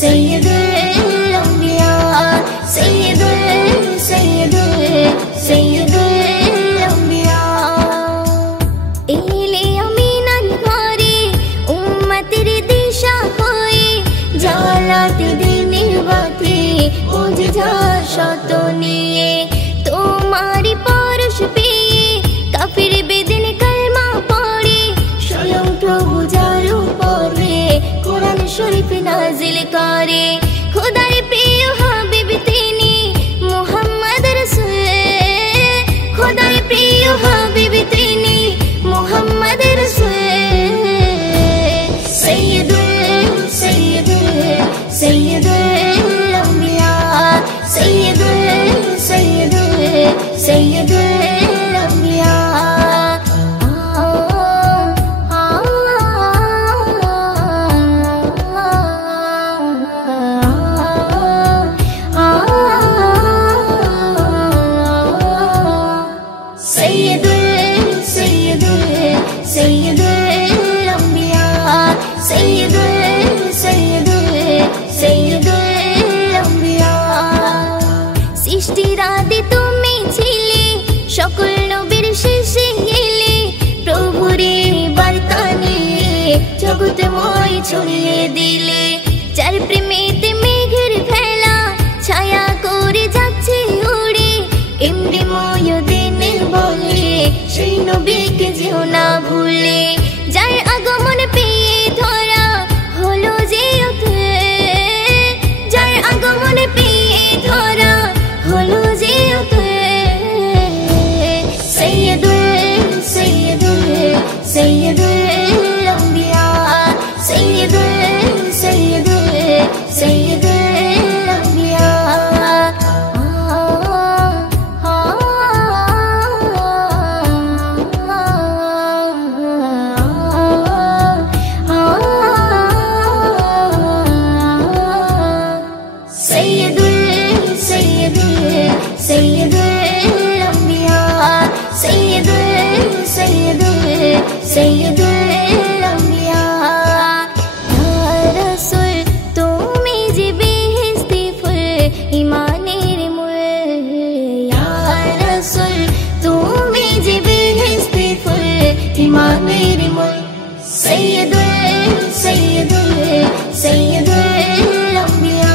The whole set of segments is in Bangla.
सैयदुल अंबिया सैयदुल अंबिया एले अमीनार घरे उम्मतेर दिशा हये জ্বালাতে দিনের বাতি মুজিজার শত নিয়ে তোমারই পরশ পেয়ে কাফির বেদিন কালমা পড়ে স্বয়ং প্রভু যার উপরে কোরআন শরীফ নাজিল করে খোদার প্রিয় হাবিব তিনি মুহাম্মদ রাসূল খোদার প্রিয় হাবিব তিনি মুহাম্মদ রাসূল सैयदुल अंबिया सैयदुल अंबिया सैयदुल अंबिया सैयदुल अंबिया सृष्टिर आदि तुमी छिले सकल नबीर शेषे एले प्रभुरे बार्ता निये जगतमय छड़िये दिले जार प्रेमेते मेघेर खेला छाया करे जाच्छे उड़े एमडिमय दिने बोले सेई नबीके जेओ ना भूले जार आगमन पेये धरा हलो जे जार आगमन पेये धरा हलो जे सैयदुल अंबिया सैयदुल अंबिया सैयदुल अंबिया सैयदुल अंबिया या रसूल तुमी जे बेहेस्ती फुल ईमानेर मूल या रसूल तुमी जे बेहेस्ती फुल ईमानेर मूल सैयदुल अंबिया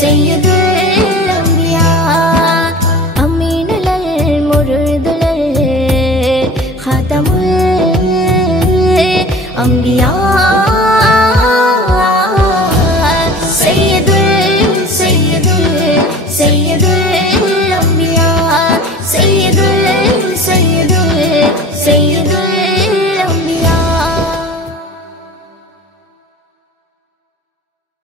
सैयदुल अंबिया अमीनुल मुर्दुल खातमुल अंबिया।